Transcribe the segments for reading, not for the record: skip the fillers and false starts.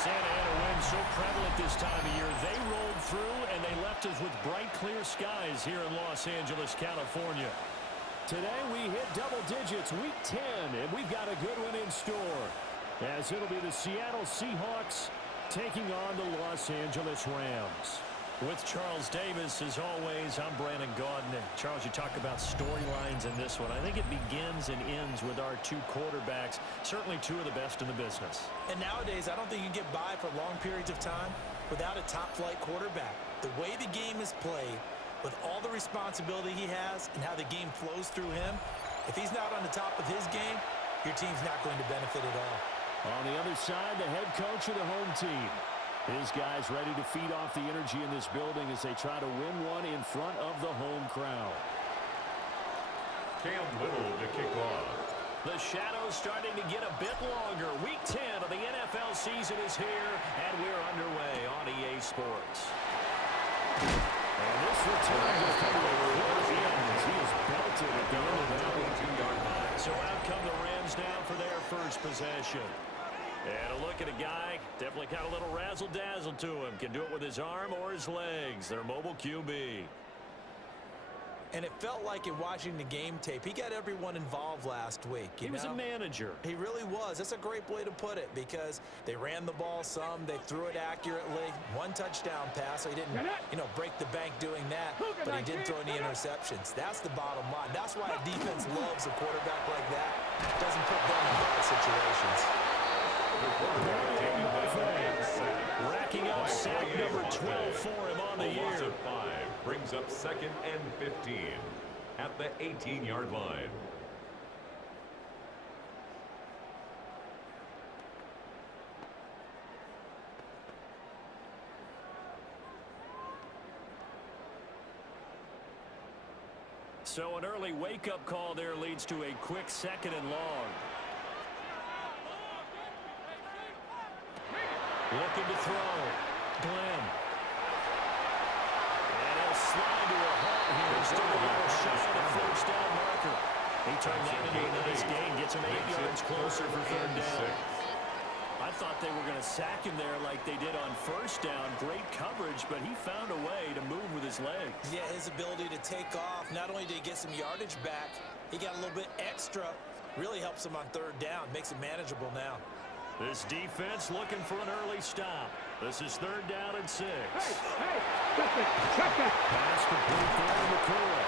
Santa Ana wind so prevalent this time of year. They rolled through, and they left us with bright, clear skies here in Los Angeles, California. Today we hit double digits, week 10, and we've got a good one in store, as it'll be the Seattle Seahawks taking on the Los Angeles Rams. With Charles Davis, as always, I'm Brandon Gaudin. And Charles, you talk about storylines in this one. I think it begins and ends with our two quarterbacks, certainly two of the best in the business. And nowadays, I don't think you can get by for long periods of time without a top-flight quarterback. The way the game is played, with all the responsibility he has and how the game flows through him, if he's not on the top of his game, your team's not going to benefit at all. On the other side, the head coach of the home team. His guys ready to feed off the energy in this building as they try to win one in front of the home crowd. Cam Little to kick off. The shadow's starting to get a bit longer. Week 10 of the NFL season is here, and we're underway on EA Sports. And this return will come to a close end as he is belted at the end of that 2-yard line. So out come the Rams now for their first possession. And a look at a guy, definitely got a little razzle-dazzle to him. Can do it with his arm or his legs. Their mobile QB. And it felt like in watching the game tape, he got everyone involved last week. He was a manager. He really was. That's a great way to put it because they ran the ball some. They threw it accurately. One touchdown pass. So he didn't, break the bank doing that, but he didn't throw any interceptions. That's the bottom line. That's why a defense loves a quarterback like that. Doesn't put them in bad situations. Racking up sack number 12 for him on the year. 5 brings up 2nd and 15 at the 18-yard line. So an early wake-up call there leads to a quick 2nd and long. Looking to throw. Glenn. And he'll slide to a halt here. Still a little shy of the first down marker. He turned that into a nice gain. Gets him 8 yards closer for 3rd down. I thought they were going to sack him there like they did on 1st down. Great coverage, but he found a way to move with his legs. Yeah, his ability to take off. Not only did he get some yardage back, he got a little bit extra. Really helps him on 3rd down. Makes it manageable now. This defense looking for an early stop. This is 3rd down and 6. Pass complete there to McCoy.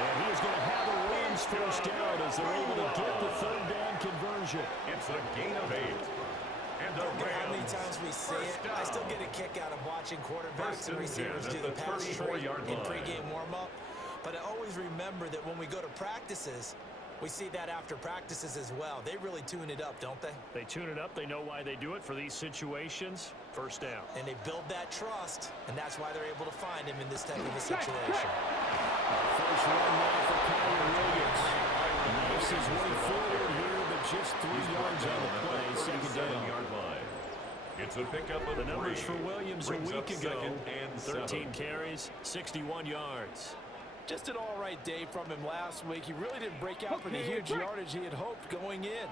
And he is going to have a Rams first down as they're able to get the 3rd down conversion. It's a gain of 8. And the Rams, how many times we see it, I still get a kick out of watching quarterbacks and receivers do the pass tree in pregame warm-up. But I always remember that when we go to practices, we see that after practices as well. They really tune it up, don't they? They tune it up. They know why they do it for these situations. First down. And they build that trust, and that's why they're able to find him in this type of a situation. First run now for Kyler Williams. Makes his way forward here, but just 3 yards on the play. 2nd down. Yard line. It's a pickup of the numbers 3. for Williams a week ago. 13 carries, 61 yards. Just an all-right day from him last week. He really didn't break out for the huge yardage he had hoped going in.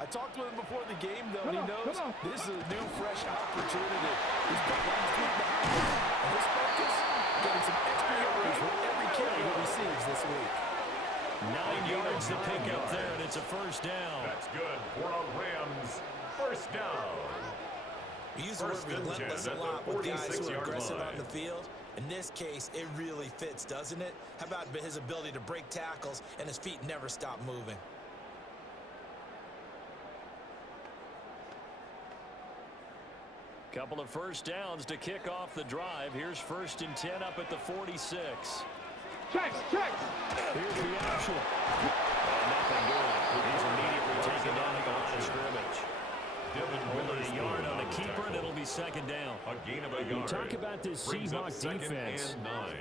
I talked to him before the game, though, and he knows this is a new, fresh opportunity. He's got 1 feet behind him, and his focus, getting some extra yardage for every carry he receives this week. 9 yards to pick up there, and it's a first down. That's good for a Rams first down. We use the word relentless a lot with guys who are aggressive on the field. In this case, it really fits, doesn't it? How about his ability to break tackles and his feet never stop moving? Couple of first downs to kick off the drive. Here's 1st and 10 up at the 46. Check. Here's the option. Nothing good. He's immediately taken down at the line of scrimmage. Only a yard on the keeper, and it'll be 2nd down. A gain of a yard. You talk about this Seahawks defense.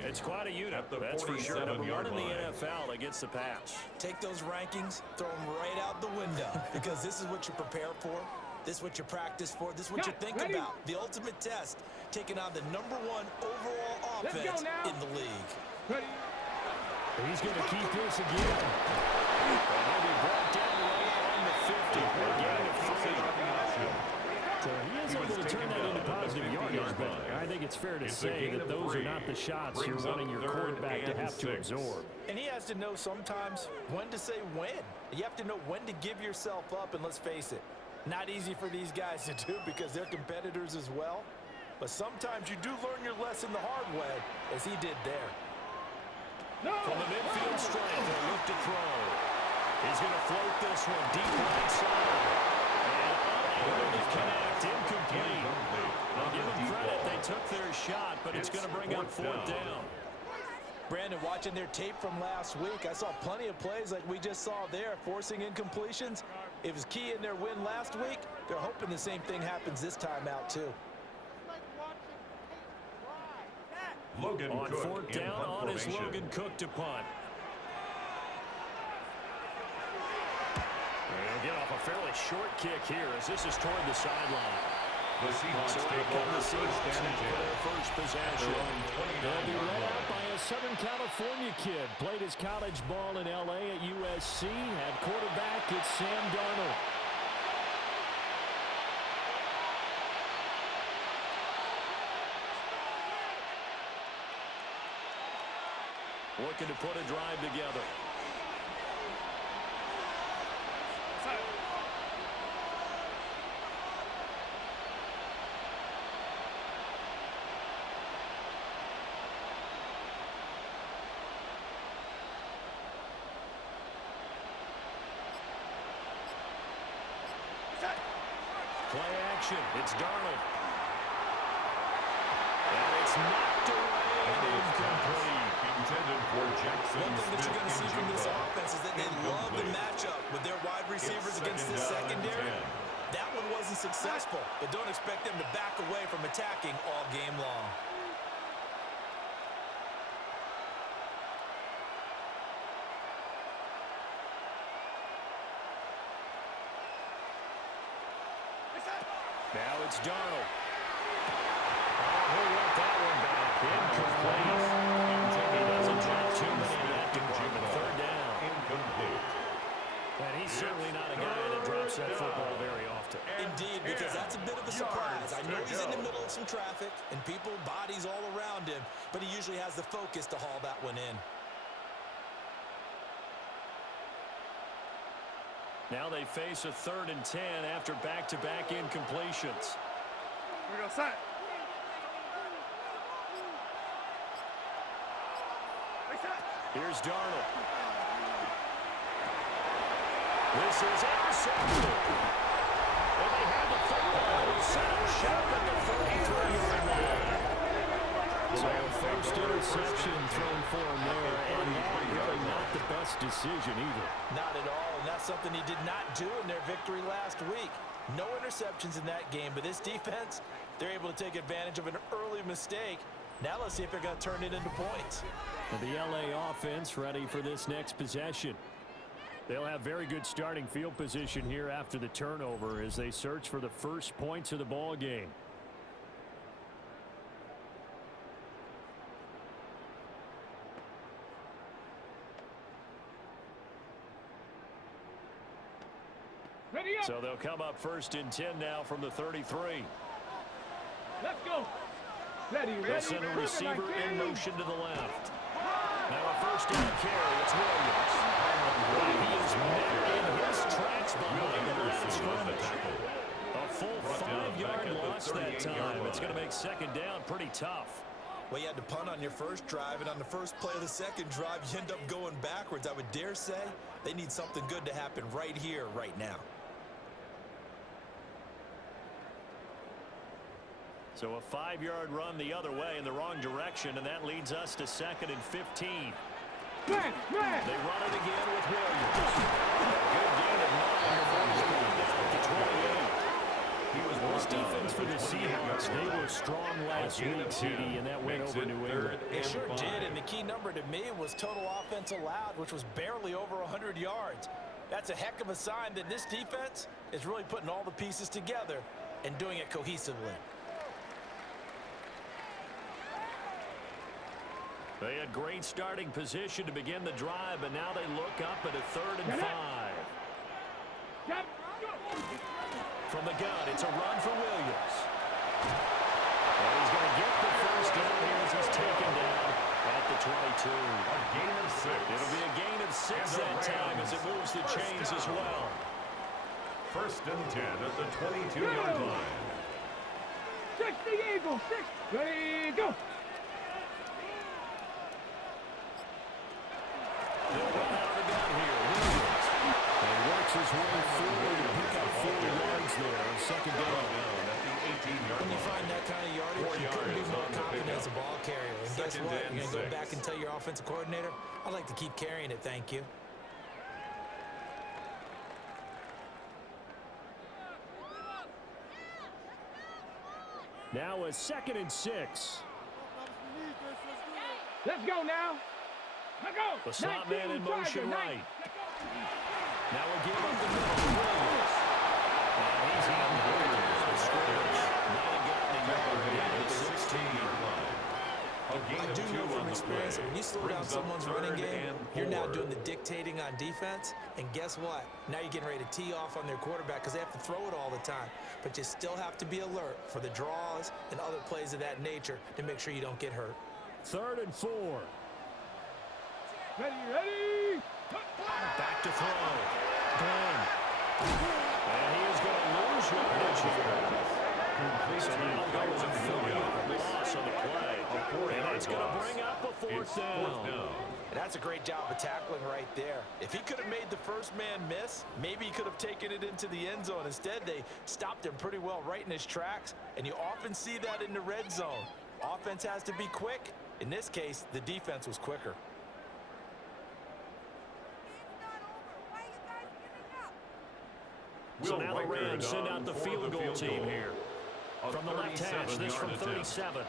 It's quite a unit, that's for sure. Number 1 in the NFL against the pass. Take those rankings, throw them right out the window, because this is what you prepare for. This is what you practice for. This is what you think about. The ultimate test, taking on the number 1 overall offense in the league. He's going to keep this again. And he'll be brought down right on the 50. A gain of 3. So he is able to range, but I think it's fair to say that those are not the shots you're wanting your quarterback to have to absorb. And he has to know sometimes when to say when. You have to know when to give yourself up, and let's face it, not easy for these guys to do because they're competitors as well. But sometimes you do learn your lesson the hard way, as he did there. From the midfield stripe, they'll look to throw. He's going to float this one deep right side. And unable to connect, incomplete. I'll give them credit, they took their shot, but it's going to bring up fourth down. Brandon, watching their tape from last week, I saw plenty of plays like we just saw there, forcing incompletions. It was key in their win last week. They're hoping the same thing happens this time out, too. Logan on Cook fourth down, on is Logan Cook to punt. They'll get off a fairly short kick here as this is toward the sideline. The Seahawks So take over the Seahawks for their first possession. They'll be led out by a Southern California kid. Played his college ball in L.A. at USC. At quarterback, it's Sam Darnold. Looking to put a drive together. Play action. It's Darnold. And it's knocked away and incomplete. Intended for Jackson. One thing that you're going to see from this offense is that they love the matchup with their wide receivers against this secondary. That one wasn't successful, but don't expect them to back away from attacking all game long. Now it's Darnold. He'll want that one back. Incomplete. He doesn't drop too many in that department. Third down. Incomplete. And he's certainly not a guy that drops that football very often. Indeed, because that's a bit of a surprise. I know he's in the middle of some traffic and people, bodies all around him, but he usually has the focus to haul that one in. Now they face a 3rd and 10 after back-to-back incompletions. We go set. Here's Darnold. This is intercepted. And they have the football set up shop at the 33-yard line. So first interception thrown for him there, and that really not the best decision either. Not at all, and that's something he did not do in their victory last week. No interceptions in that game, but this defense, they're able to take advantage of an early mistake. Now let's see if they're going to turn it into points. And the LA offense ready for this next possession. They'll have very good starting field position here after the turnover as they search for the first points of the ball game. So they'll come up 1st and 10 now from the 33. Let's go. They'll send a receiver in motion to the left. Now a 1st down carry. It's Williams. He is met in his tracks behind the line of scrimmage. A full 5-yard loss that time. It's going to make 2nd down pretty tough. Well, you had to punt on your first drive, and on the first play of the second drive, you end up going backwards. I would dare say they need something good to happen right here, right now. So a 5-yard run the other way in the wrong direction, and that leads us to 2nd and 15. They run it again with Williams. A good gain of 9 to 28. This defense for the Seahawks, they were strong last week, CD, and that went over New England. They sure did, and the key number to me was total offense allowed, which was barely over 100 yards. That's a heck of a sign that this defense is really putting all the pieces together and doing it cohesively. They had great starting position to begin the drive, but now they look up at a 3rd and 5. From the gun, it's a run for Williams. And he's going to get the first down here as he's taken down at the 22. A gain of 6. It'll be a gain of 6 that time as it moves the chains as well. First and 10 at the 22-yard line. 6 the Eagles. 6. Ready, go. They'll run out of the gun here. Williams. And works his way forward to pick up 4 yards there on second down. At the 18-yard When you line. find that kind of yardage, you couldn't be more confident as a ball carrier. And guess Second what? and You're going to go 6. back and tell your offensive coordinator, I'd like to keep carrying it, thank you. Now a 2nd and 6. Let's go now. Let's go. The slot man in motion right. Now we give up the middle. Williams. And he's out of the scrimmage. Might have gotten a yard down to the 16-yard line. A gain I of do 2 know on from the experience play. that when you slow down Brings up someone's 3rd running game, and you're now 4. doing the dictating on defense. And guess what? Now you're getting ready to tee off on their quarterback because they have to throw it all the time. But you still have to be alert for the draws and other plays of that nature to make sure you don't get hurt. 3rd and 4. Ready, ready. Back to throw. Glenn. And he is going to lose yardage here. So that'll go as a 4-yard loss on the play. And that's going to bring up a 4th down. And that's a great job of tackling right there. If he could have made the first man miss, maybe he could have taken it into the end zone. Instead, they stopped him pretty well right in his tracks, and you often see that in the red zone. Offense has to be quick. In this case, the defense was quicker. So now the Rams send out the field goal team here. From the left hash, this from 37.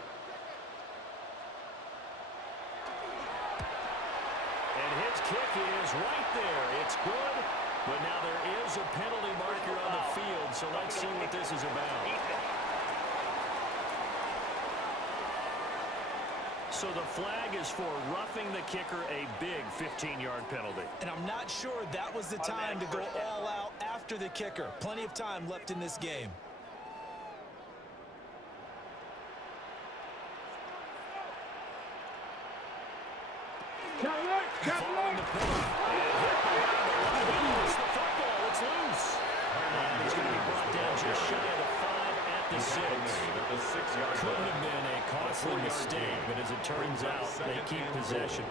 And his kick is right there. It's good, but now there is a penalty marker on the field, so let's see what this is about. So the flag is for roughing the kicker, a big 15-yard penalty. And I'm not sure that was the time to go all out after the kicker. Plenty of time left in this game. Following the penalty. It's the football. It's loose. And he's going to be brought down just shy of the 5 at the 6. Couldn't have been a costly mistake, but as it turns out, they keep possession.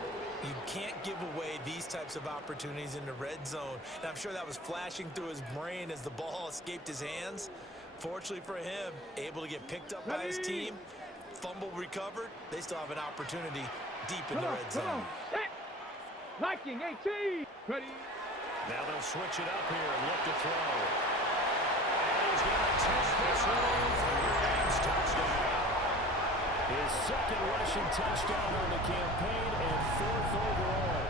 You can't give away these types of opportunities in the red zone. And I'm sure that was flashing through his brain as the ball escaped his hands. Fortunately for him, able to get picked up by his team, fumble recovered. They still have an opportunity deep in the red zone. Liking 18. Ready. Now they'll switch it up here and look to throw. And he's going to test this one for the Rams touchdown. His 2nd rushing touchdown on the campaign and 4th overall.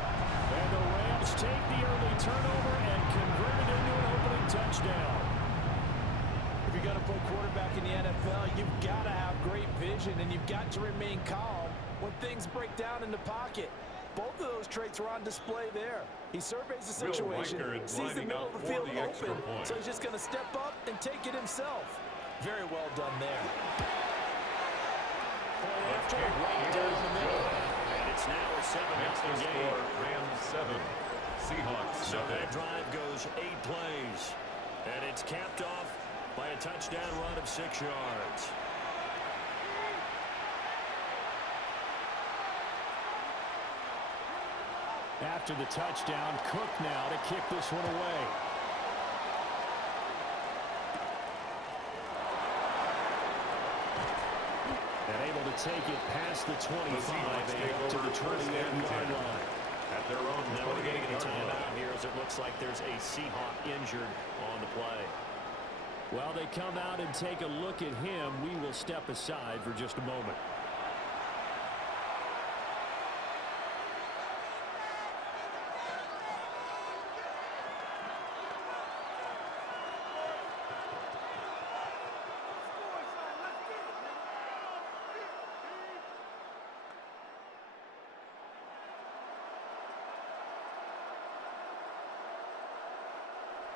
And the Rams take the early turnover and convert it into an opening touchdown. If you're going to play quarterback in the NFL, you've got to have great vision, and you've got to remain calm when things break down in the pocket. Both of those traits were on display there. He surveys the situation, sees the middle of the field open, so he's just going to step up and take it himself. Very well done there. Point after, right down the middle. And it's now a 7-0 game. Rams 7. Seahawks So 7. that drive goes 8 plays. And it's capped off by a touchdown run of 6 yards. After the touchdown, Cook now to kick this one away. And able to take it past the 25 and up to the 28-yard line. At their own Now we're getting a 28-yard line. timeout here as it looks like there's a Seahawk injured on the play. While they come out and take a look at him, we will step aside for just a moment.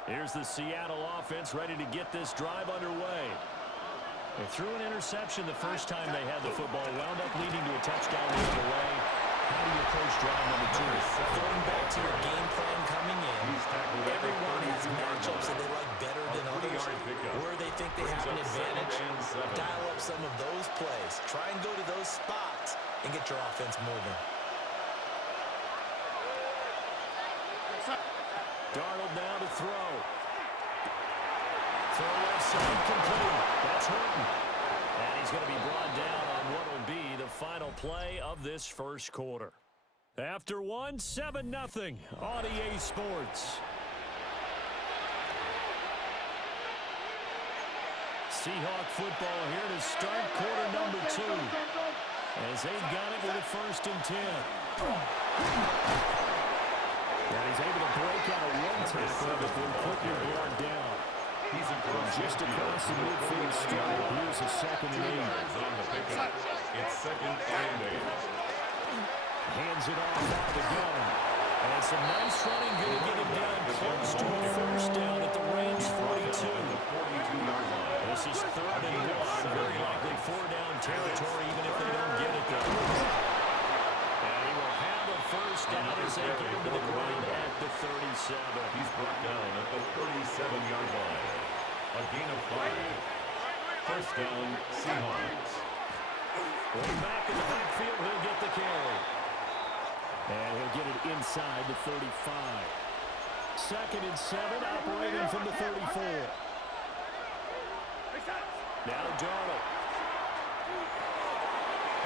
Here's the Seattle offense ready to get this drive underway. They threw an interception the first time they had the football, wound up leading to a touchdown the other way. How do you approach drive number 2? Going back to your game plan coming in, everyone has matchups that they like better than others, where they think they have an advantage. Dial up some of those plays. Try and go to those spots and get your offense moving. Darnold now to throw. Throw left side complete. That's Horton. And he's going to be brought down on what will be the final play of this first quarter. After 7-0 on EA Sports. Seahawk football here to start quarter number 2. As they've got it with a 1st and 10. And he's able to break out a one tackle but then quickly brought down. He's just across the midfield strike. Here's a 2nd and 8. It's 2nd and 8. Hands it off out of the gun. And some nice running, going to get him down close to a 1st down at the Rams 42. This is 3rd and 1. Very likely 4-down territory, even if they don't get it though. And he will have a 1st down as they get into the ground at the 37. He's brought down at the 37-yard line. A gain of 5. 1st down, Seahawks. Way back in the backfield, he'll get the carry. And he'll get it inside the 35. 2nd and 7, operating from the 34. Now Darnold.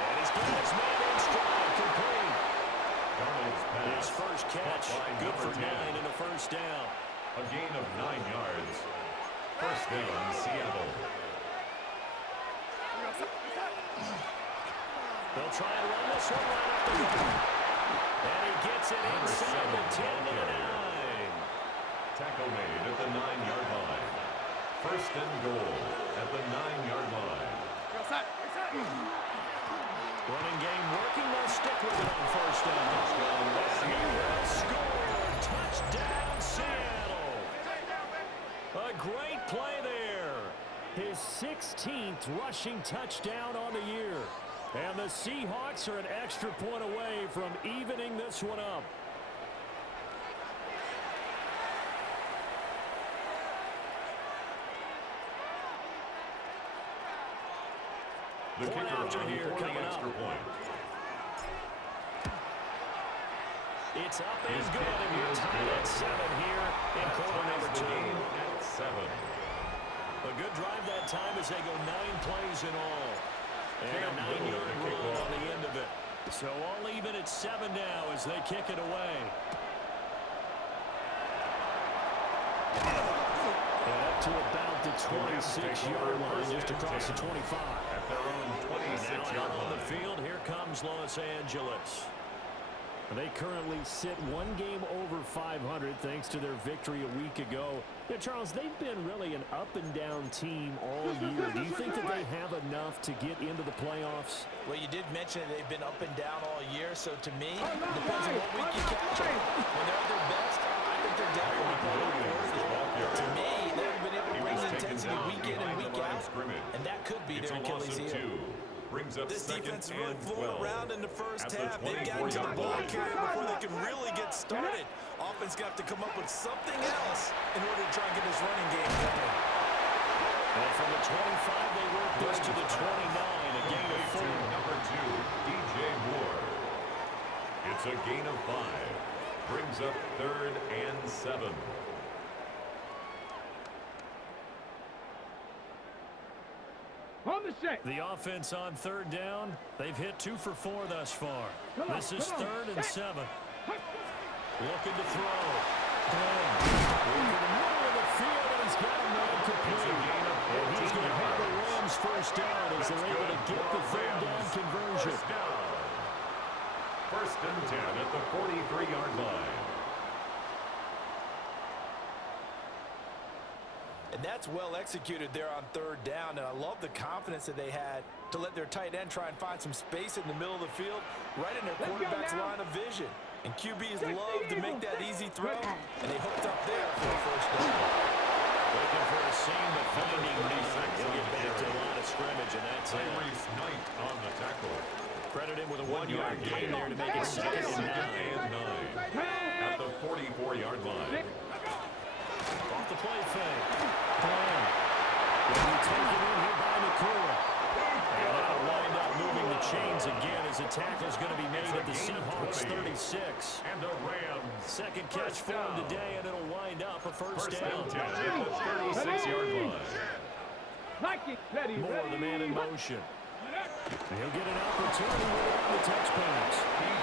And he's got his man in stride, complete. His first catch, good for 9 and a 1st down. A gain of 9 yards. 1st down, Seattle. They'll try and run this one right up the middle. And he gets it inside the 10 and a 9. Tackle made at the 9-yard line. 1st and goal at the 9-yard line. Running game working. They'll stick with it on 1st down. He will score. Touchdown, Seattle. A great play there. His 16th rushing touchdown on the year. And the Seahawks are an extra point away from evening this one up. The Point kicker after on here for the coming extra up. point. It's up and good, and you're tied at 7 here in quarter number 2. At 7. A good drive that time as they go 9 plays in all. And a 9-yard run on the end of it. So all even at 7 now as they kick it away. And up to about the 26-yard line, just across the 25. At their own 26-yard line. On the field, here comes Los Angeles. They currently sit 1 game over 500 thanks to their victory a week ago. Yeah, Charles, they've been really an up-and-down team all year. Do you think that they have enough to get into the playoffs? Well, you did mention that they've been up and down all year, so to me, it depends on what week you catch them. When they're at their best, I think they're definitely playing worthy. To me, they've been able to bring the intensity week in and week out, and that could be their Achilles heel. This defense is really fooling around in the first half. They've got to the ball carrier before they can really get started. Offense got to come up with something else in order to try and get this running game going. And from the 25, they work this to the 29, a gain of 4. Number 2, DJ Moore. It's a gain of 5. Brings up 3rd and 7. On the set. The offense on 3rd down, they've hit 2 for 4 thus far. This is 3rd and 7. Looking to throw. Glenn. Into the middle of the field, and he's got him right complete. And he's going to have the Rams 1st down as they're able to get the 3rd down conversion. 1st and 10 at the 43-yard line. And that's well executed there on 3rd down, and I love the confidence that they had to let their tight end try and find some space in the middle of the field, right in their quarterback's line of vision. And QBs love to make that easy throw, and they hooked up there for the 1st down. The Looking for a seam, but finding none. He'll get back to the line of scrimmage, and that's it. Tyrese Knight on the tackle. Credit him with a 1-yard gain there to make it 2nd and 9. At the 44-yard line. Off the play fake. Glenn. Will be taken in here by Nakua. And that'll wind up moving the chains again as the tackle's going to be made at the Seahawks 36. And the Rams. Second catch for him today, and it'll wind up a first down. 10 at the 36-yard line. More of the man in motion. He'll get an opportunity with the touch pass.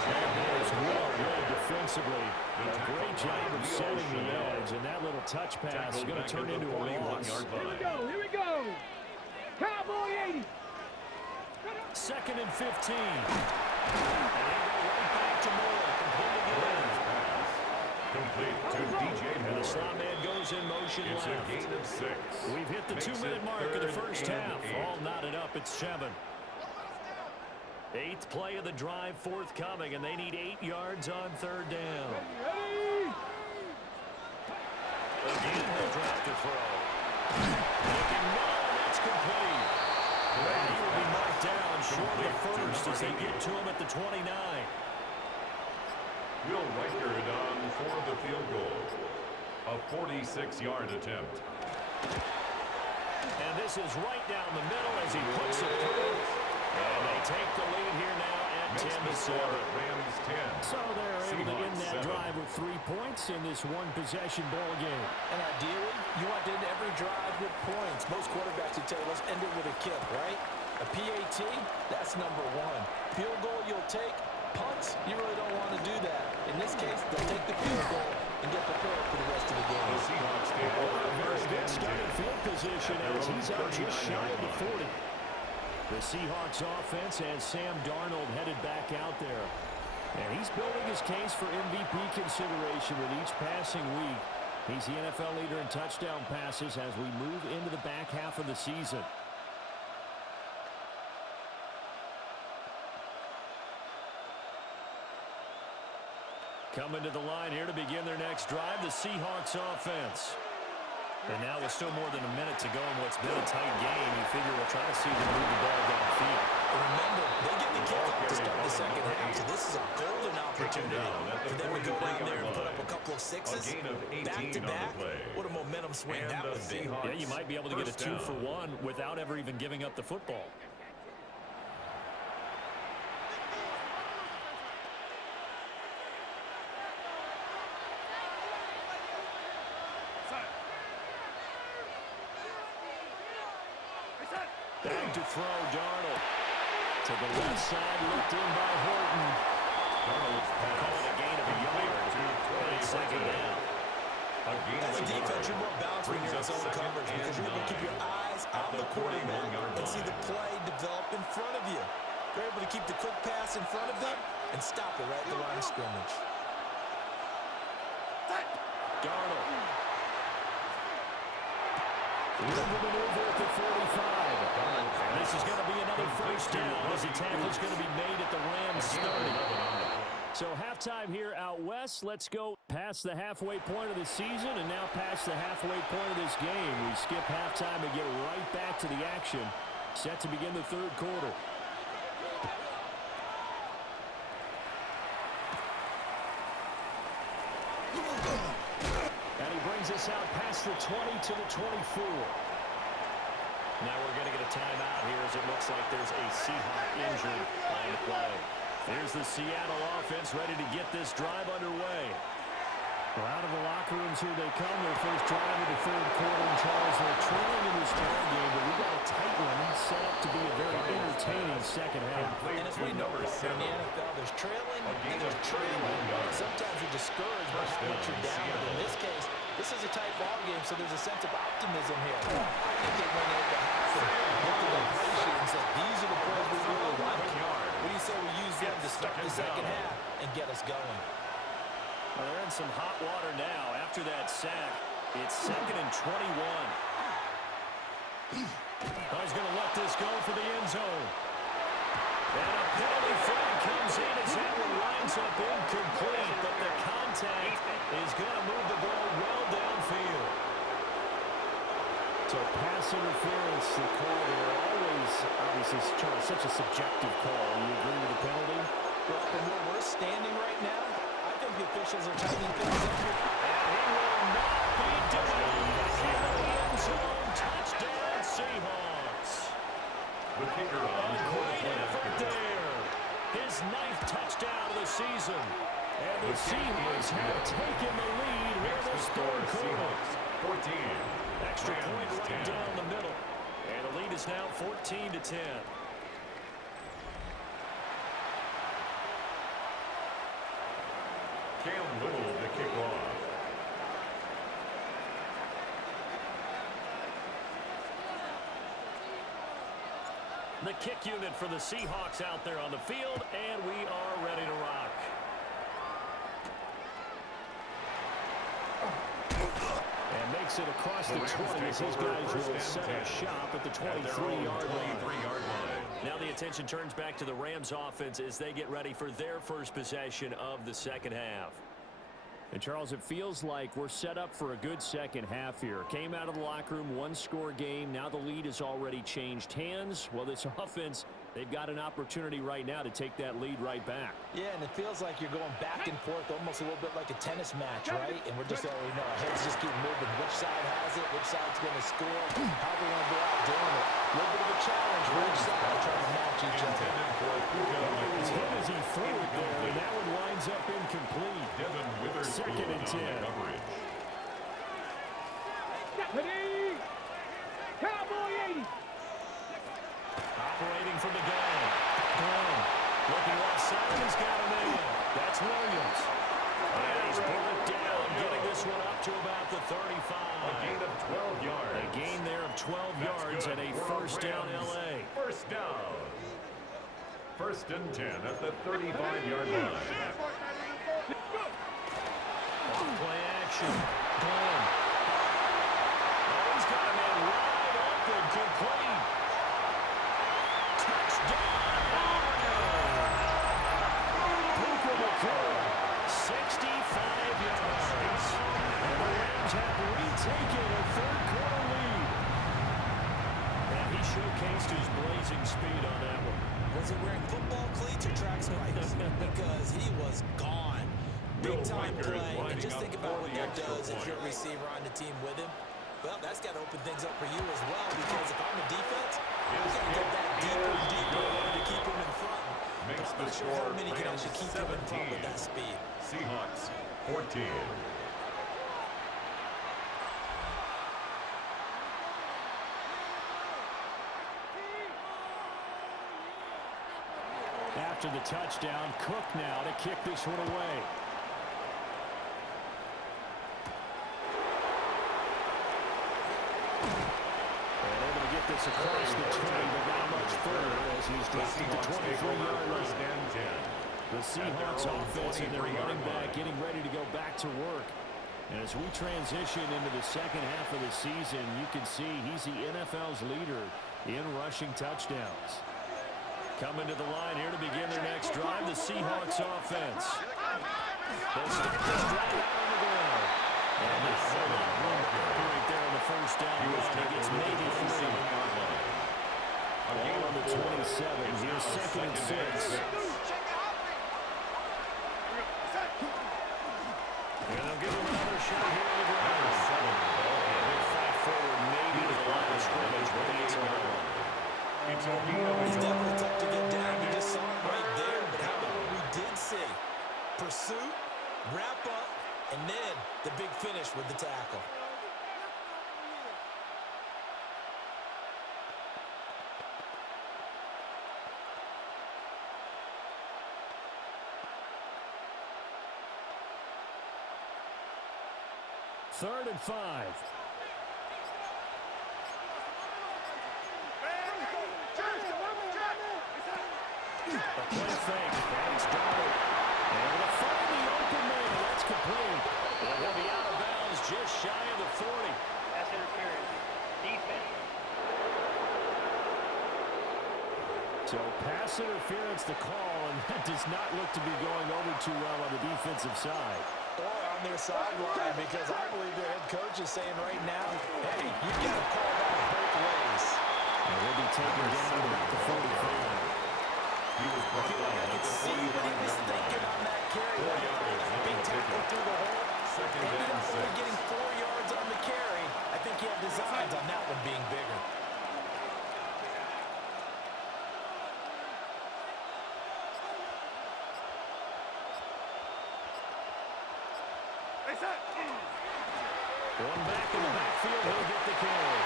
That is well read defensively. A great job of setting the edge, and that little touch pass is going to turn into a loss. Here we go. Cowboy 80. 2nd and 15. And they go right back to Moore. Complete to DJ Moore. And the slot man goes in motion It's left. a gain of 6. We've hit the 2-minute mark of the first half. All knotted up at 7. 8th play of the drive forthcoming, and they need 8 yards on 3rd down. Again, he'll drop to throw. Looking low, that's complete. And he will be marked down short of first as they get to him at the 29. Will Reichard on for the field goal. A 46-yard attempt. And this is right down the middle as he puts it through. And they take the lead here now at 10-7. Rams 10. So they're able to end that 7. drive with 3 points in this one-possession ball game. And ideally, you want to end every drive with points. Most quarterbacks would tell you, let's end it with a kick, right? A PAT, that's number 1. Field goal you'll take. Punts, you really don't want to do that. In this case, they'll take the field goal and get prepared for the rest of the game. The Seahawks get A very good starting field position as he's out just shy of the 40. The Seahawks offense has Sam Darnold headed back out there. And he's building his case for MVP consideration with each passing week. He's the NFL leader in touchdown passes as we move into the back half of the season. Coming to the line here to begin their next drive, the Seahawks offense. And now with still more than a minute to go in what's been a tight game, you figure we'll try to see them move the ball downfield. Remember, they get the kickoff to start the second half, so this is a golden opportunity for them to go down there and put up a couple of sixes back-to-back. What a momentum swing that would be. Yeah, you might be able to get a 2-for-1 without ever even giving up the football. Back to throw, Darnold. To the left side, looked in by Horton. Darnold's calling a gain of a yard. And 2nd down. As a defense, you're more balanced when you're in zone coverage because you're able to keep your eyes on the quarterback and see the play develop in front of you. You're able to keep the quick pass in front of them and stop it right at the line of scrimmage. Darnold. Little maneuver at the 45. And this is going to be another first down as the tackle's going to be made at the Rams 30. So halftime here out west. Let's go past the halfway point of the season and now past the halfway point of this game. We skip halftime and get right back to the action. Set to begin the 3rd quarter. And he brings us out past the 20 to the 24. Now we're going to get a timeout here as it looks like there's a Seahawk injured on the play. Here's the Seattle offense ready to get this drive underway. Well, out of the locker rooms here they come. Their first drive of the 3rd quarter. And Charles, they're trailing in this tie game, but we got a tight one set up to be a very entertaining second half. And as we know, in the NFL, there's trailing and there's trailing. Sometimes you're discouraged once you're down. But in this case, this is a tight ball game, so there's a sense of optimism here. I think they went in to half and looked at the play sheet and said, these are the plays we really like. What do you say we use them to start the second half and get us going? Well, they're in some hot water now. After that sack, it's 2nd and 21. He's going to let this go for the end zone. And a penalty flag comes in as that one lines up incomplete, but the contact is going to move the ball well downfield. So pass interference, the call there. Always, obviously, Charles, such a subjective call. You agree with the penalty? Well, from where we're standing right now, I think the officials are tightening things up here. And he will not be denied in the end zone. Touchdown, Seahawks. The kicker on the Great effort there. His 9th touchdown of the season. And the Seahawks have taken the lead here in this third quarter. 14. Extra point right down the middle. And the lead is now 14-10. Cam Little to kick off. The kick unit for the Seahawks out there on the field, and we are ready to rock. And makes it across the 20 as his guys will set up shop at the 23-yard line. Now the attention turns back to the Rams offense as they get ready for their first possession of the second half. And Charles, it feels like we're set up for a good second half here. Came out of the locker room, one-score game. Now the lead has already changed hands. Well, this offense, they've got an opportunity right now to take that lead right back. Yeah, and it feels like you're going back and forth almost a little bit like a tennis match, right? And we're just letting you know, our heads just keep moving. Which side has it? Which side's going to score? How they're going to go out doing it. A little bit of a challenge for each side trying to match each other. It was hit as he threw it there, and that one winds up incomplete. Second and 10. Ready? Cowboy 80. Operating from the gun. Glenn looking offside. He's got a man. That's Williams. And he's pulled it down, getting this one up to about the 35. A gain of 12 yards. A gain there of 12 yards and a first down L.A. First down. First and 10 at the 35-yard line. Play action. Glenn. Oh, he's got a man wide open, complete. Touchdown. Puka Nacua, 65 yards. And the Rams have retaken a third-quarter lead. And he showcased his blazing speed on that one. Was he wearing football cleats or track spikes? Because he was gone. Big-time play, and just think about what that does if you're a receiver on the team with him. Well, that's got to open things up for you as well, because if I'm a defense, I'm going to get that deeper and deeper in order to keep him in front. But I'm not sure how many can actually keep him in front with that speed. Seahawks 14. After the touchdown, Cook now to kick this one away. This across the 20, but not much further as he's dropped at the 23-yard line. The Seahawks offense and their running back getting ready to go back to work. And as we transition into the second half of the season, you can see he's the NFL's leader in rushing touchdowns. Coming to the line here to begin their next drive, the Seahawks offense. They'll start this drive out on the ground. And this right there on the first down line. He gets maybe 3. Ball on the 27. Here's second and 6. And they'll give him another shot here on the ground. They'll fight forward maybe to the line of scrimmage, but it's over. He's definitely tough to get down. We just saw him right there. But how about what we did see? Pursuit, wrap up, and then the big finish with the tackle. Third and 5. A play fake, and it's Darnold. And to find the open man, that's complete. And he'll be out of bounds just shy of the 40. Pass interference. Defense. So pass interference the call, and that does not look to be going over too well on the defensive side. Or on their sideline because I believe their head coach is saying right now, hey, you've got to call that both ways. And he'll be taken down about the 44. He was brought down I at could the see what he was 40-yard thinking line. on that carry. 4 yards on Big the tackle ticket. through the hole. Second Ended and up only 6. getting 4 yards on the carry. I think he had designs on that one being bigger. One back in the backfield, he'll get the carry.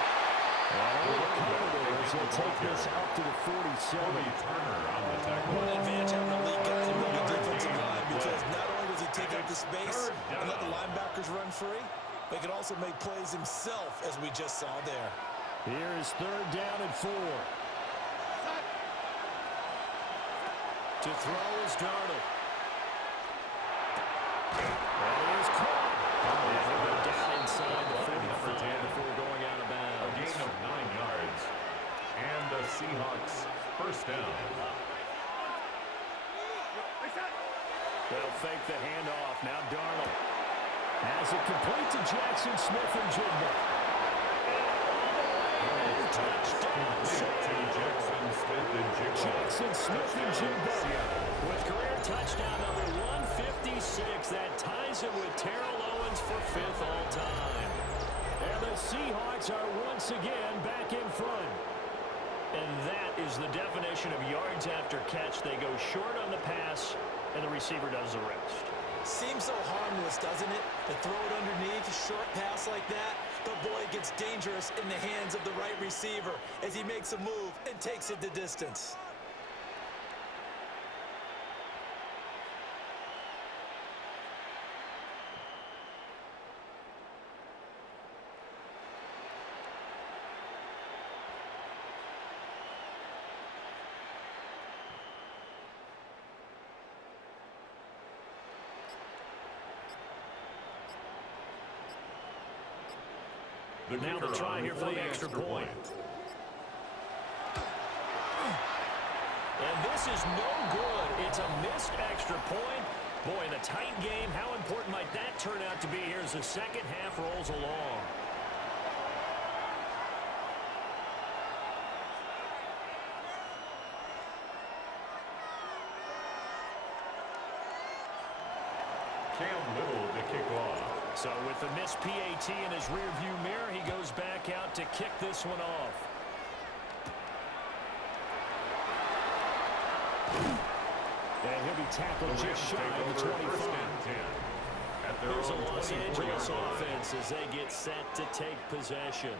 He'll take this up to the 47. Turner on the tackle. One advantage having a lead guy in the defensive line because not only does he take up the space and let the linebackers run free, but he can also make plays himself, as we just saw there. Here is 3rd down and 4. To throw is Darnold. And he is caught. And down inside the 45 before going out of A bounds. gain of 9 yards. And the Seahawks first down. They'll fake the handoff. Now Darnold has it complete to Jackson Smith and Jigba. Touchdown. Jackson Smith and Jigba. Jackson Smith and Jigba with career touchdown number 156. That ties it with Terrell Owens for 5th all time. And the Seahawks are once again back in front. And that is the definition of yards after catch. They go short on the pass, and the receiver does the rest. Seems so harmless, doesn't it? To throw it underneath, a short pass like that. But boy, it gets dangerous in the hands of the right receiver as he makes a move and takes it the distance. Now the try here for the extra point. And this is no good. It's a missed extra point. Boy, in a tight game, how important might that turn out to be here as the second half rolls along? Cam Little to kick off. So with the missed PAT in his rearview mirror, he goes back out to kick this one off. And he'll be tackled just shy of the 25. There's a Los Angeles offense as they get set to take possession.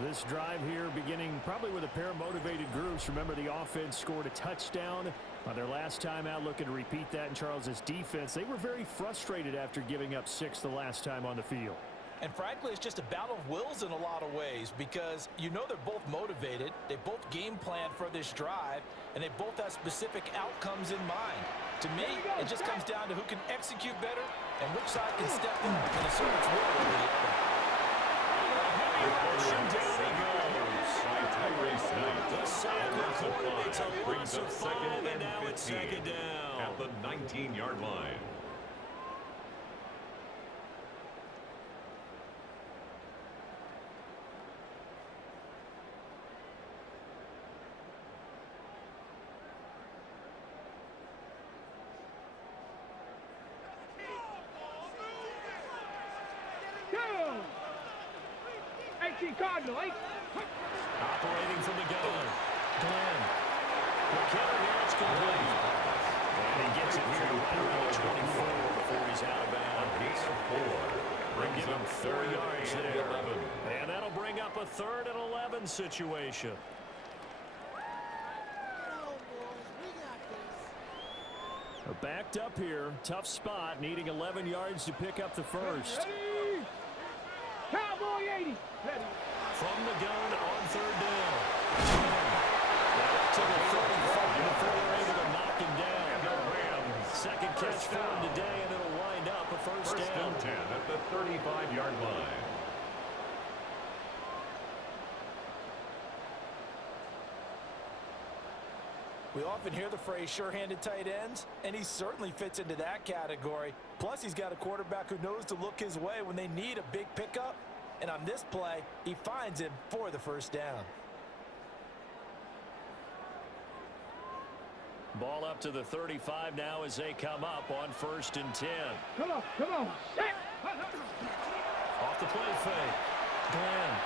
This drive here beginning probably with a pair of motivated groups. Remember, the offense scored a touchdown on their last time out, looking to repeat that in Charles's defense. They were very frustrated after giving up 6 the last time on the field. And frankly, it's just a battle of wills in a lot of ways because you know they're both motivated, they both game plan for this drive, and they both have specific outcomes in mind. To me, it just comes down to who can execute better and which side can step in and assert its will over the other. The second quarter makes a loss of 5, and now it's second down. At the 19-yard line. Cardinal, Operating from the gun. Glenn. The counter here, it's complete. And he gets it here right around the 24 before he's out of bounds. Gain of 4. They'll give him 4 yards and there. 11. And that'll bring up a 3rd and 11 situation. Backed up here. Tough spot. Needing 11 yards to pick up the first. Ready. Cowboy 80. Ready. From the gun on 3rd down. To the 35 before they're able to knock him down. Second catch for him today, and it'll wind up a first down. First and 10 at the 35-yard line. We often hear the phrase sure-handed tight ends, and he certainly fits into that category. Plus, he's got a quarterback who knows to look his way when they need a big pickup. And on this play, he finds him for the first down. Ball up to the 35 now as they come up on 1st and 10. Come on, set. Off the play fake. Glenn.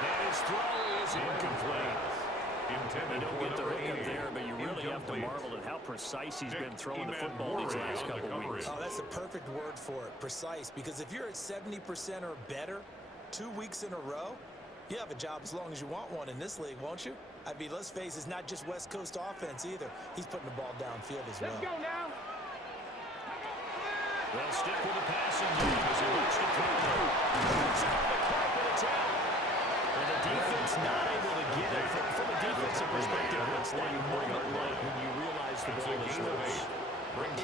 And his throw is incomplete. They don't get the hookup there, but you really have to marvel at how precise he's been throwing the football these last couple weeks. Oh, that's the perfect word for it, precise. Because if you're at 70% or better 2 weeks in a row, you have a job as long as you want one in this league, won't you? I mean, let's face it, it's not just West Coast offense either. He's putting the ball downfield as well. Let's go now. They'll stick with the passing game as he looks to throw. It's on the carpet, it's out. And the defense not able to get it. From a defensive perspective, what's that moment like when you realize the ball is loose?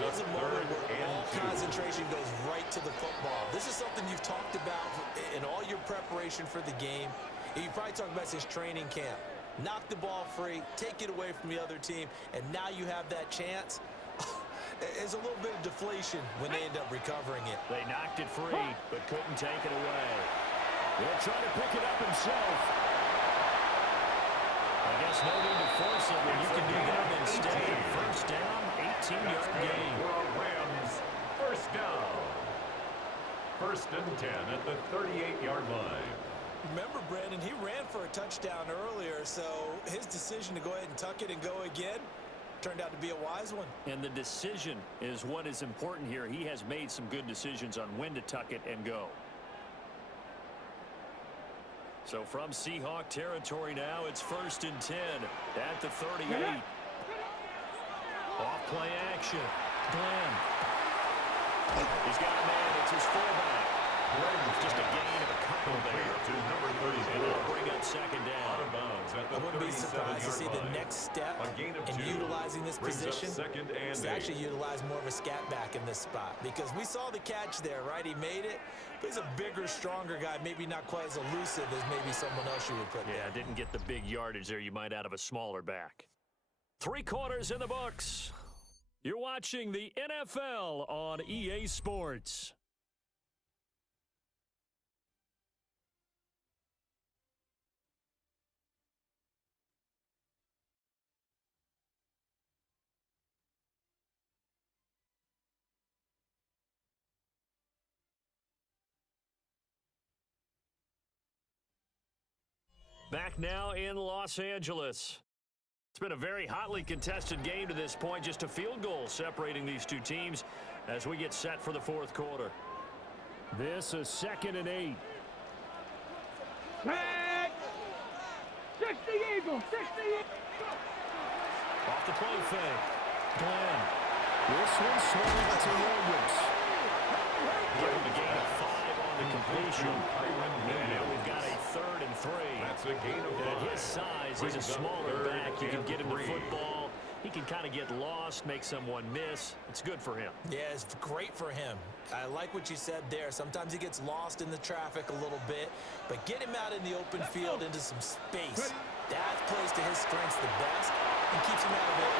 It's a moment where all concentration goes right to the football. This is something you've talked about in all your preparation for the game. You probably talked about since training camp. Knock the ball free, take it away from the other team, and now you have that chance. There's a little bit of deflation when they end up recovering it. They knocked it free, but couldn't take it away. They'll try to pick it up himself. I guess no need to force it when you can do that instead. First down, 18-yard gain. Rams, first down. 1st and 10 at the 38-yard line. Remember, Brandon, he ran for a touchdown earlier, so his decision to go ahead and tuck it and go again turned out to be a wise one. And the decision is what is important here. He has made some good decisions on when to tuck it and go. So from Seahawk territory now, it's 1st and 10 at the 38. Off play action. Glenn. He's got a man. It's his fullback. Just a gain of a couple there. To number 34. And it'll bring up 2nd down. Out of bounds at the I wouldn't be surprised to see the next step in utilizing this position. He's actually utilized more of a scat back in this spot because we saw the catch there, right? He made it, but he's a bigger, stronger guy, maybe not quite as elusive as maybe someone else you would put there. Yeah, didn't get the big yardage there you might out of a smaller back. 3 quarters in the books. You're watching the NFL on EA Sports. Back now in Los Angeles. It's been a very hotly contested game to this point. Just a field goal separating these two teams as we get set for the 4th quarter. This is 2nd and 8. Back. 60 Eagles, 60 Eagles. Off the play fake. Glenn. This one swung to Williams. Give him a gain of 5 on the completion. And now we've got a 3rd and 3. That's a gain of 5. At his size, he's a smaller back. You can get him the football. He can kind of get lost, make someone miss. It's good for him. Yeah, it's great for him. I like what you said there. Sometimes he gets lost in the traffic a little bit, but get him out in the open field into some space. That plays to his strengths the best and keeps him out of it.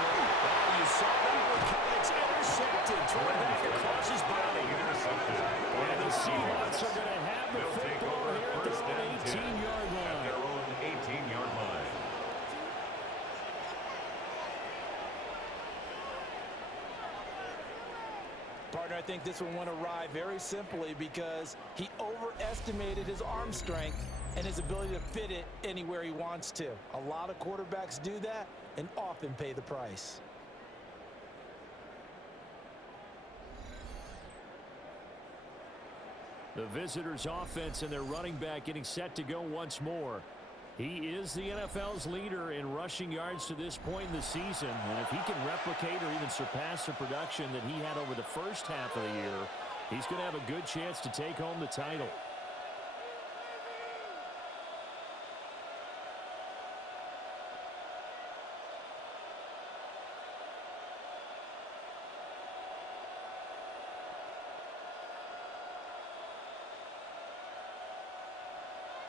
You saw that one coming. It's intercepted. Thrown back across his body. Intercepted. And the Seahawks are going to have the football here at their own 18-yard line. Their own 18-yard line. Partner, I think this one went awry very simply because he overestimated his arm strength and his ability to fit it anywhere he wants to. A lot of quarterbacks do that and often pay the price. The visitors' offense and their running back getting set to go once more. He is the NFL's leader in rushing yards to this point in the season. And if he can replicate or even surpass the production that he had over the first half of the year, he's going to have a good chance to take home the title.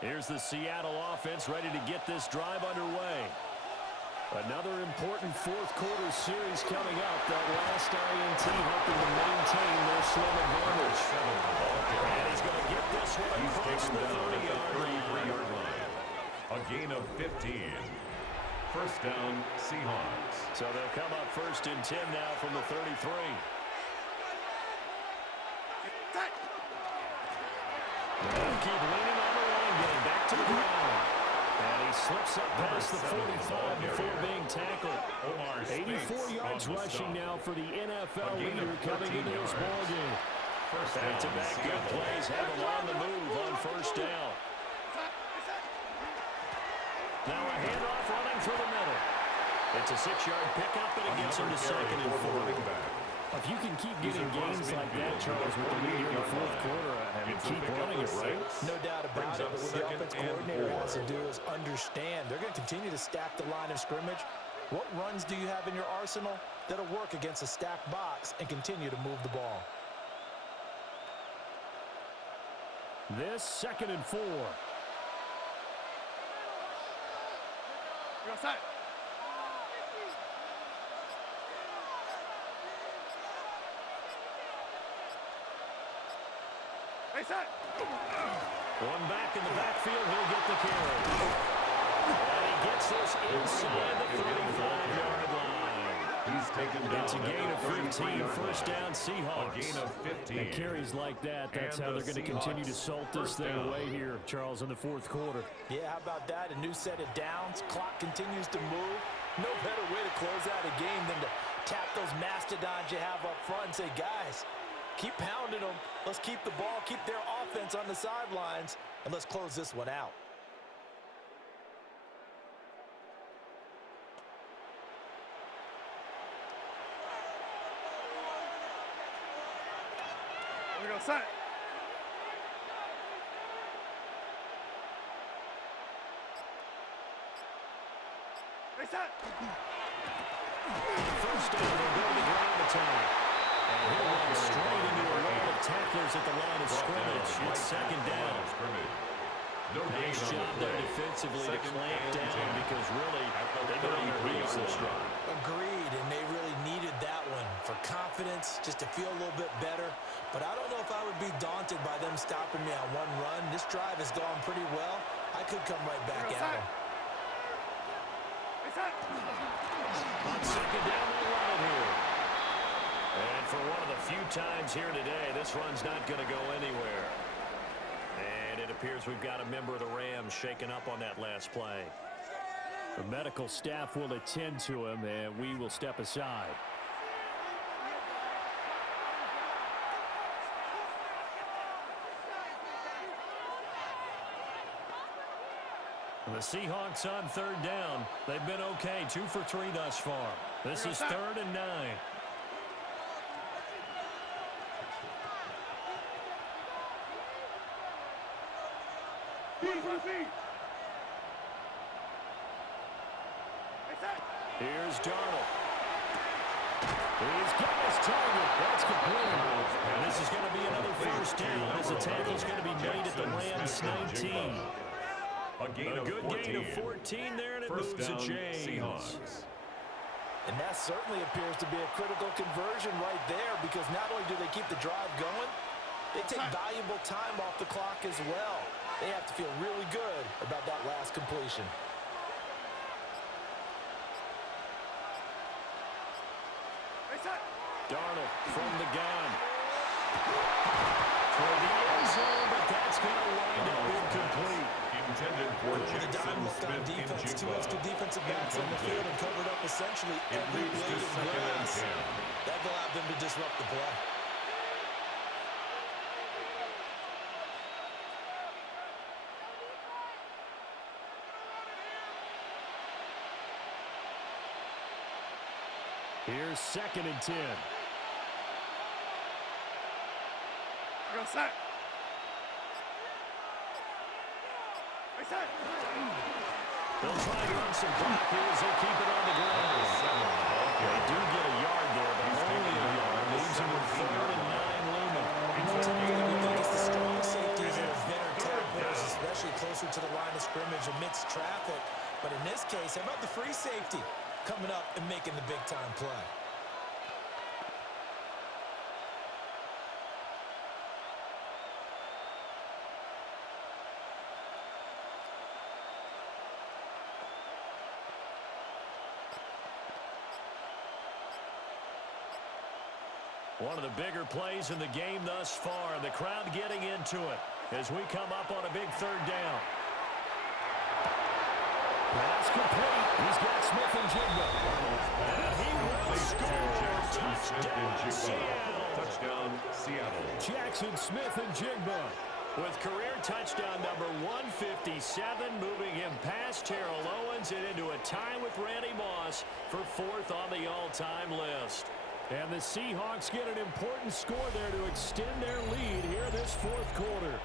Here's the Seattle offense ready to get this drive underway. Another important fourth quarter series coming up. That last INT hoping to maintain their slim advantage. And he's going to get this one across the 30-yard line. A gain of 15. First down, Seahawks. So they'll come up first and 10 now from the 33. They'll keep leaning on the line game. Back to the ground. And he slips up past the 45 before being tackled. 84 yards rushing now for the NFL leader coming into this ballgame. Back-to-back good plays have him on the move on first down. Now a handoff running through the middle. It's a 6-yard pickup, and it gets him to second and 4. If you can keep getting gains like that, Charles, with the lead here in the fourth quarter, and keep running it, right? No doubt about it, but what the offense coordinator has to do is understand. They're going to continue to stack the line of scrimmage. What runs do you have in your arsenal that'll work against a stacked box and continue to move the ball? This second and 4. You're set. Hey, set. One back in the backfield, he'll get the carry. And he gets this inside the 35-yard line. He's taken down. It's a gain of 15, first down Seahawks. A gain of 15. And carries like that, that's how they're going to continue to salt this thing away here, Charles, in the fourth quarter. Yeah, how about that? A new set of downs. Clock continues to move. No better way to close out a game than to tap those mastodons you have up front and say, guys, keep pounding them. Let's keep the ball, keep their offense on the sidelines, and let's close this one out. Here we go, set. Hey, set. First down, they'll go to the ground attack. And he'll run straight into a row of tacklers at the line of scrimmage. It's second down. Nice job there defensively to clamp down because really they've been on their heels this drive. Agreed, and they really needed that one for confidence, just to feel a little bit better. But I don't know if I would be daunted by them stopping me on one run. This drive has gone pretty well. I could come right back at them. On second down, they'll run it here. And for one of the few times here today, this run's not going to go anywhere. And it appears we've got a member of the Rams shaken up on that last play. The medical staff will attend to him, and we will step aside. The Seahawks on third down. They've been okay, 2 for 3 thus far. This is 3rd and 9. Here's Darnold. He's got his target. That's complete. And this is going to be another first down as the tackle's going to be made at the Rams 19. A good gain of 14 there, and it moves the chains. And that certainly appears to be a critical conversion right there, because not only do they keep the drive going, they take valuable time off the clock as well. They have to feel really good about that last completion. Darnold from the gun. For the end zone, but that's going to wind up incomplete. Intended for The dime looked on defense. 2 extra defensive backs on the field and covered up essentially every blade of grass. That allowed them to disrupt the play. Here's 2nd and 10. Go set. Hey, set. They'll try to run some clock here as they keep it on the ground. They do get a yard there, but only a yard. Leaves them with 3rd and 9 looming. Typically, we think it's the strong safeties that are better tacklers, especially closer to the line of scrimmage amidst traffic. But in this case, how about the free safety? coming up and making the big-time play. One of the bigger plays in the game thus far. The crowd getting into it as we come up on a big third down. Pass complete. He's got Smith and Jigba. And he will score. Touchdown, Seattle. Touchdown, Seattle. Jackson Smith and Jigba with career touchdown number 157, moving him past Terrell Owens and into a tie with Randy Moss for 4th on the all-time list. And the Seahawks get an important score there to extend their lead here this 4th quarter.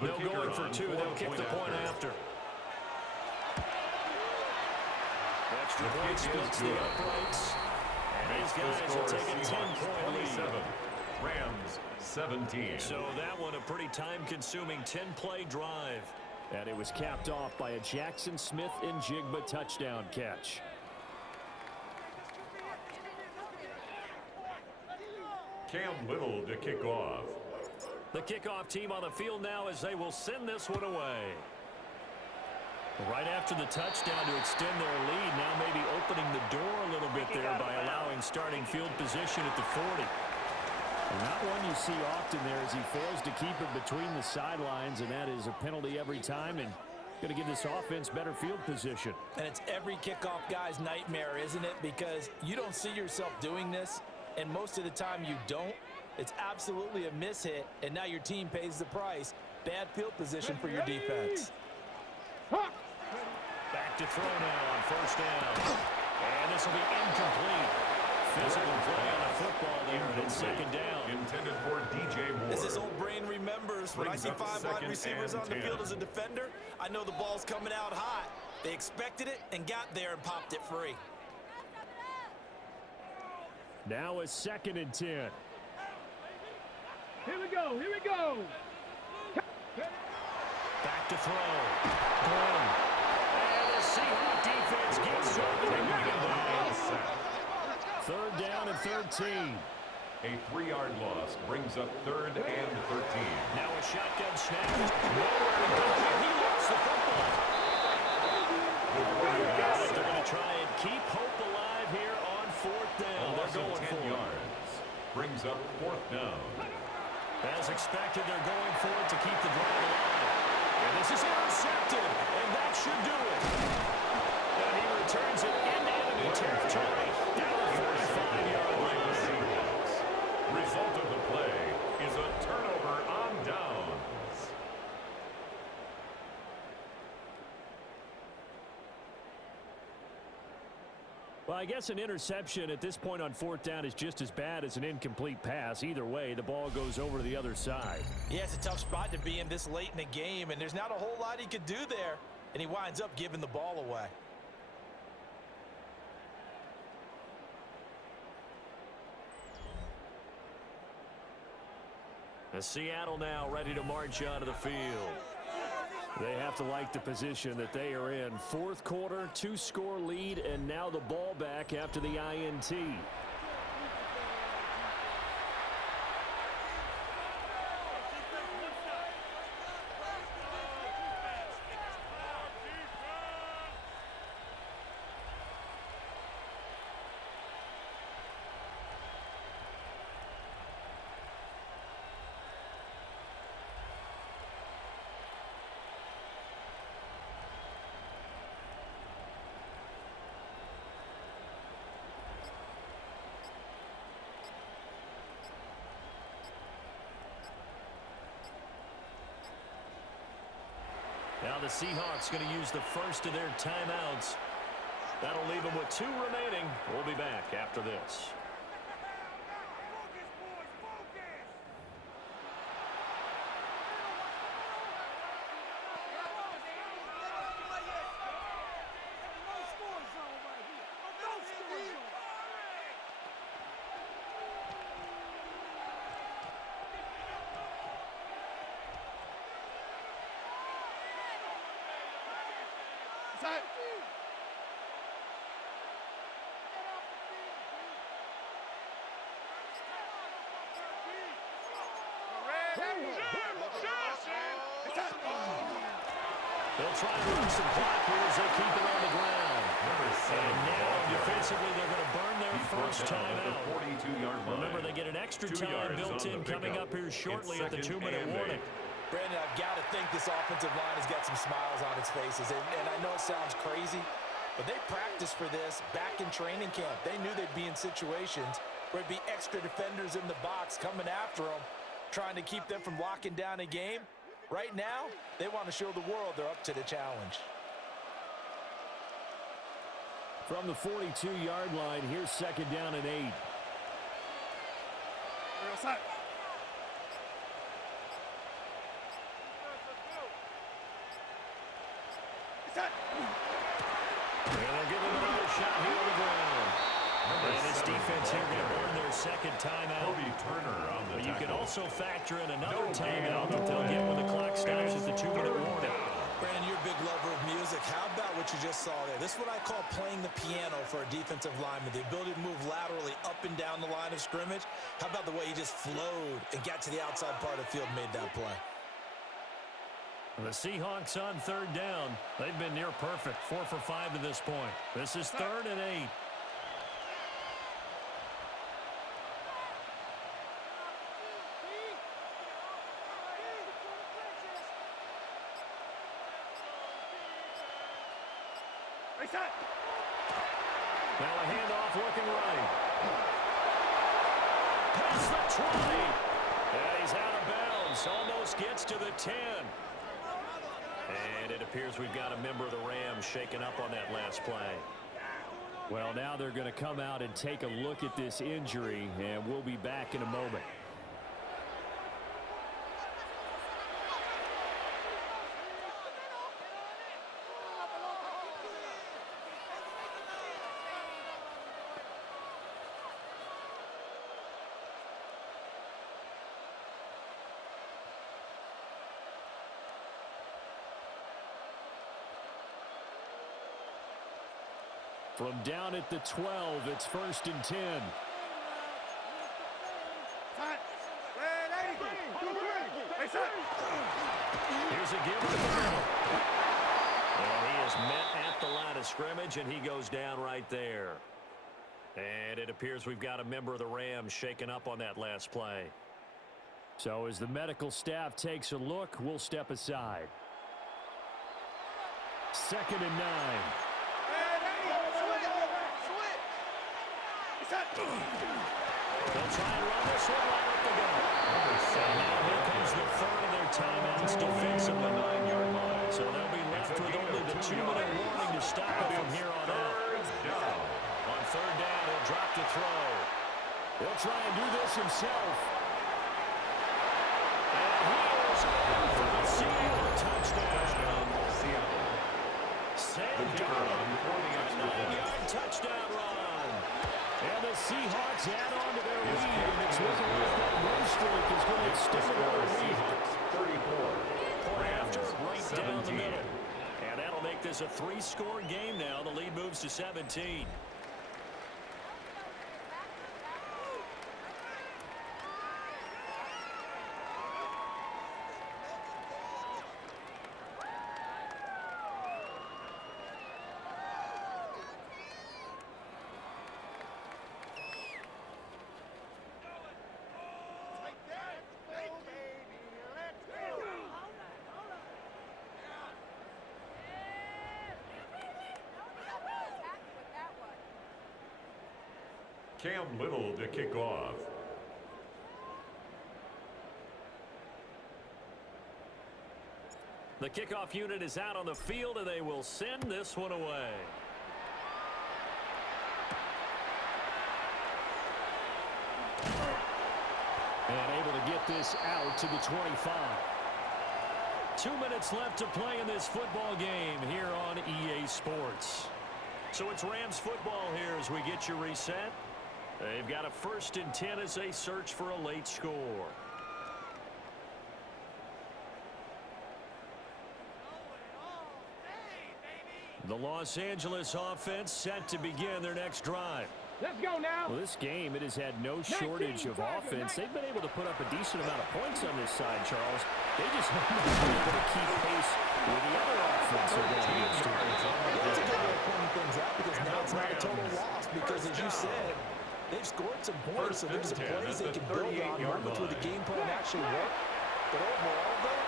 They'll go in for 2. They'll kick the point after. Extra point splits the uprights. And these guys will take a 10-point lead. Rams 17. So that one a pretty time-consuming 10-play drive. And it was capped off by a Jackson Smith and Jigba touchdown catch. Cam Little to kick off. The kickoff team on the field now as they will send this one away. Right after the touchdown to extend their lead, now maybe opening the door a little bit there by allowing starting field position at the 40. And that one you see often there as he fails to keep it between the sidelines, and that is a penalty every time and going to give this offense better field position. And it's every kickoff guy's nightmare, isn't it? Because you don't see yourself doing this, and most of the time you don't. It's absolutely a mishit, and now your team pays the price. Bad field position for your defense. Back to throw now on 1st down. And this will be incomplete. Physical play on the football there, and it's 2nd down. Intended for DJ Moore. As his old brain remembers, when I see 5 wide receivers on the field as a defender, I know the ball's coming out hot. They expected it and got there and popped it free. Now a 2nd and 10. Here we go. Here we go. Back to throw. Glenn. And the Seahawks defense gets over the down. 3rd down and 13. A 3-yard loss brings up 3rd and 13. Now a shotgun snap. Nowhere to go. He lost the football. They're going to try and keep hope alive here on 4th down. They're going 10 for yards. Brings up 4th down. As expected, they're going for it to keep the drive alive. And this is intercepted, and that should do it. And he returns it into enemy territory down the 45-yard line. Result of the play is a turnover on downs. Well, I guess an interception at this point on 4th down is just as bad as an incomplete pass. Either way, the ball goes over to the other side. Yeah, it's a tough spot to be in this late in the game, and there's not a whole lot he could do there, and he winds up giving the ball away. And Seattle now ready to march onto the field. They have to like the position that they are in. 4th quarter, 2-score lead, and now the ball back after the INT. the Seahawks going to use the first of their timeouts. That'll leave them with 2 remaining. We'll be back after this. They'll try and run some clock here as they keep it on the ground. And now, defensively, they're going to burn their first timeout. Remember, they get an extra time built in coming up here shortly at the 2-minute warning. Brandon, I've got to think this offensive line has got some smiles on its faces. And I know it sounds crazy, but they practiced for this back in training camp. They knew they'd be in situations where there'd be extra defenders in the box coming after them, trying to keep them from locking down a game. Right now, they want to show the world they're up to the challenge. From the 42-yard line, here's 2nd down and 8. And they'll give him another shot here on the ground. And this defense here going to burn their 2nd timeout. But you can also factor in another timeout that they'll get when the clock stops at the 2-minute warning. Brandon, you're a big lover of music. How about what you just saw there? This is what I call playing the piano for a defensive lineman. The ability to move laterally up and down the line of scrimmage. How about the way he just flowed and got to the outside part of the field and made that play? The Seahawks on 3rd down. They've been near perfect, 4 for 5 to this point. This is 3rd and 8. Now a handoff looking right. Past the 20. And he's out of bounds. Almost gets to the 10. And it appears we've got a member of the Rams shaken up on that last play. Well, now they're going to come out and take a look at this injury, and we'll be back in a moment. From down at the 12, it's 1st and 10. Here's a give. And he is met at the line of scrimmage, and he goes down right there. And it appears we've got a member of the Rams shaken up on that last play. So as the medical staff takes a look, we'll step aside. 2nd and 9. They'll try and run this one right up the gut. And now here comes the 3rd of their timeouts defensively. So they'll be left with only the 2-minute warning to stop it from here on out. On 3rd down, he'll drop to throw. He'll try and do this himself. And he is in for the Seattle touchdown. Sam Darnold for the 9-yard touchdown run. And the Seahawks add on to their lead, and it's looking like that win streak is going to extend another week. 34. Point after, right down the middle. And that'll make this a 3-score game now. The lead moves to 17. Cam Little to kick off. The kickoff unit is out on the field, and they will send this one away. And able to get this out to the 25. 2 minutes left to play in this football game here on EA Sports. So it's Rams football here as we get you reset. They've got a 1st and 10 as they search for a late score. The Los Angeles offense set to begin their next drive. Let's go now. Well, this game, it has had no shortage of offense. They've been able to put up a decent amount of points on this side, Charles. They just haven't been able to keep pace with the other offense they're going against. That's a good way of pointing things out because now it's not a total loss because, as you said, they've scored some points, so there's some plays they can build on, moments where the game plan actually worked. But overall, though,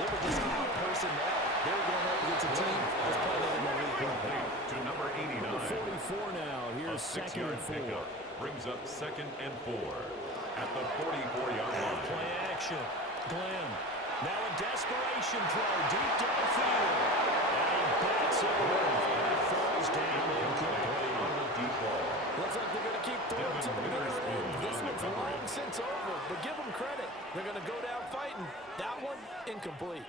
they were just out personnel. They were going up against a team that's playing at an elite level. To number 89. 44 now. Here's 2nd and 4. Pickup brings up 2nd and 4 at the 44-yard line. Play action. Glenn. Now a desperation throw deep downfield. And he bats it away. Falls down incomplete. On the deep ball. Looks like they're going to keep throwing to the bitter end. This one's long since over, but give them credit. They're going to go down fighting. That one, incomplete.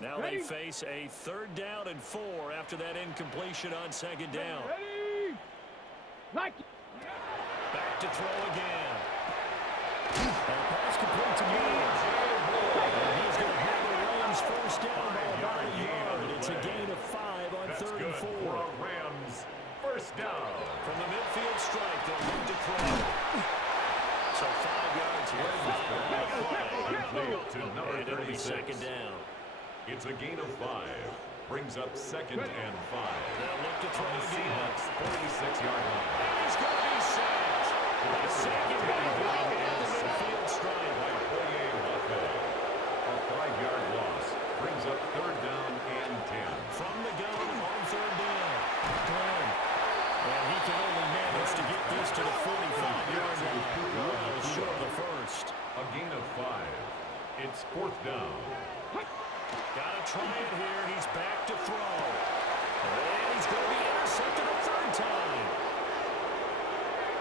Now they face a 3rd down and 4 after that incompletion on 2nd down. Ready? Like Back to throw again. And pass complete to Neal. And he's going to have the Rams 1st down by about a yard. It's a gain of 5 on 3rd and 4. For a Rams 1st down. From the midfield strike, they'll look to throw. So 5 yards here. Complete to number And it'll be 36. 2nd down. It's a gain of 5. Brings up 2nd and 5. They'll look to throw On the again. Seahawks 46-yard line. And he's going to be sacked. The second down right at the midfield strike. A 5-yard loss brings up 3rd down and 10. From the gun on 3rd down. Glenn. And he can only manage to get this to the 45-yard line. Well short of the 1st. A gain of 5. It's 4th down. Got to try it here. He's back to throw. And he's going to be intercepted a 3rd time.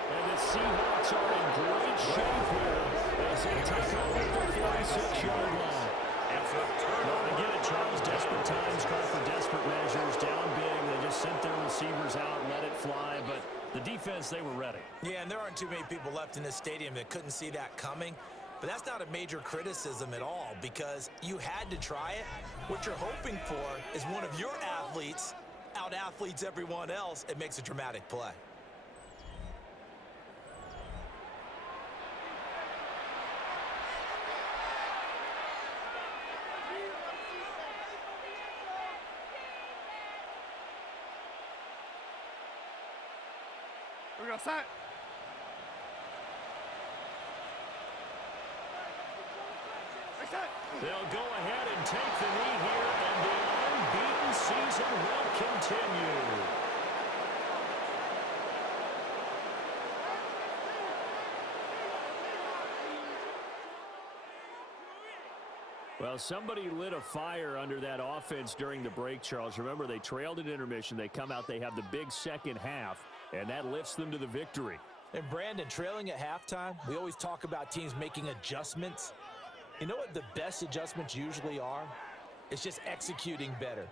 And the Seahawks are in great shape here as they take over the 46-yard line. It's a turnover. I get it, Charles. Desperate times call for desperate measures. Down big, they just sent their receivers out and let it fly. But the defense, they were ready. Yeah, and there aren't too many people left in this stadium that couldn't see that coming. But that's not a major criticism at all because you had to try it. What you're hoping for is one of your athletes out-athletes everyone else and makes a dramatic play. We're going to set. They'll go ahead and take the knee here, and the unbeaten season will continue. Well, somebody lit a fire under that offense during the break, Charles. Remember, they trailed at intermission. They come out, they have the big second half, and that lifts them to the victory. And Brandon, trailing at halftime, we always talk about teams making adjustments. You know what the best adjustments usually are? It's just executing better.